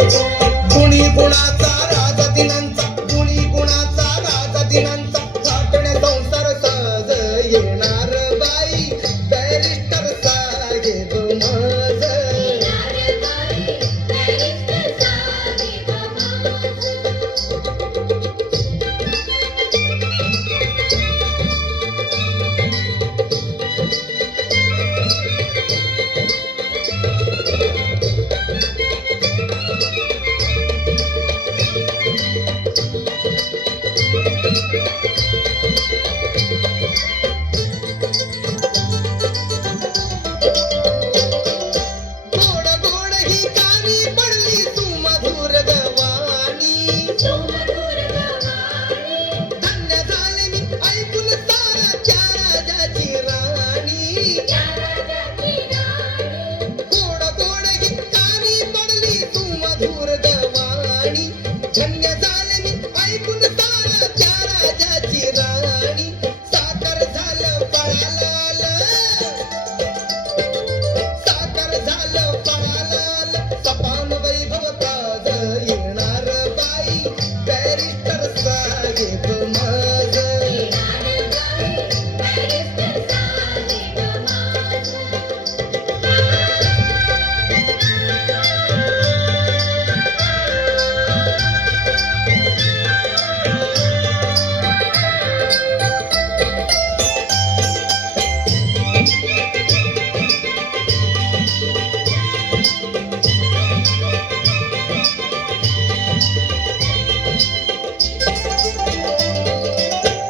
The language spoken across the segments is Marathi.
गुणी गुणाचा राजा दिनांचा, गुणी गुणाचा राजा दिनांचा, थाटणे संसार सहज येणार बाई, बॅरिस्टर साहेब माझ. गोड गोड ही गाणी पडली सुमधुर गवाणी, धन्य झाले मी ऐकून सारा त्या राजाची राणी. गोड गोड ही गाणी पडली सुमधुर गवाणी, धन्य झाले मी ऐकून सारा त्या राजाची राणी. साखर झालं फळाला साखर झालं फळाला, सपान वैभव ताज येणार बाई, बॅरिस्टर साहेब माझ.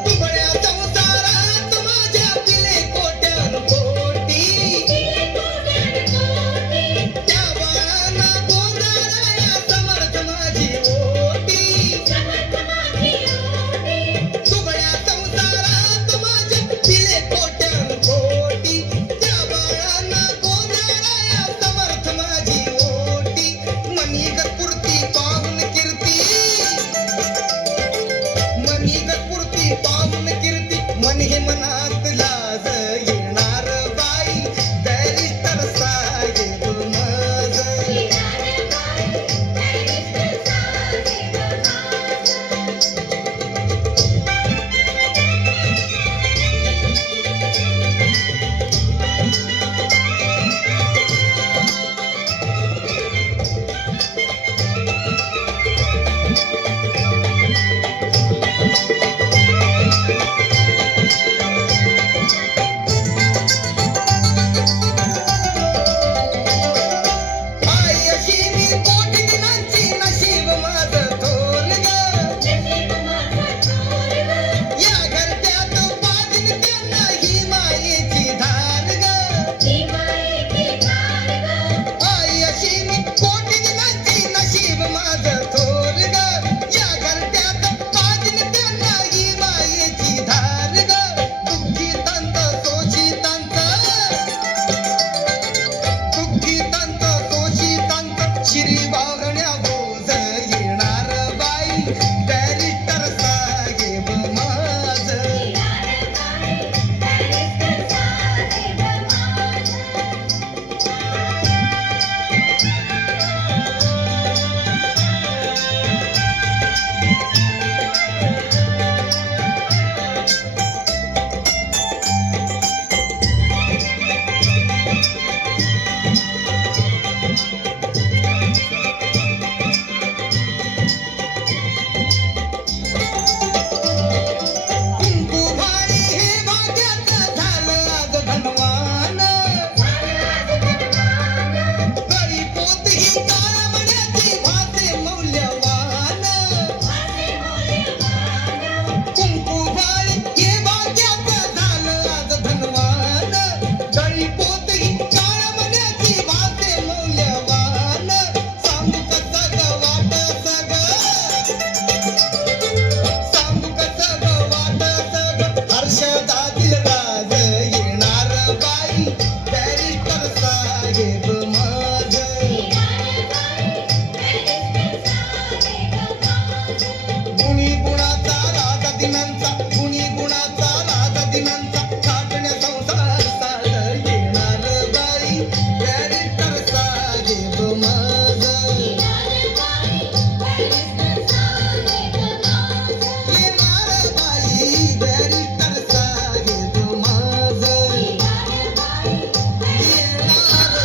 दुबळ्या संसारात माझ्या पिले कोट्यान कोटी, त्या बाळांना गोंधळाया समर्थ माझी ओटी. दुबळ्या संसारात माझ्या पिले कोट्यान कोटी, त्या बाळांना गोंधळाया समर्थ माझी ओटी. मनी गपुर्ती पाहून कीर्ती, मनी गपुर्ती पाहून कीर्ती, मन हे मनात लाज येणार बाई, बॅरिस्टर साहेब माझ. आई अशी मी कोटी दिनांची, नशीब माझं थोर ग. या घरट्यात बाजीन त्यांना ही मायेची धार ग. आई अशी मी कोटी दिनांची, नशीब माझं थोर ग. या घरट्यात बाजीन त्यांना ही मायेची धार ग. दुःखितांत शोषितांत, दुःखितांत शोषितांत, शिरी वागण्या बोज येणार बाई, बॅरिस्टर साहेब माझ. कुंकुभाई हे भाग्याचं झालं आज धनवान, गळी पोत ही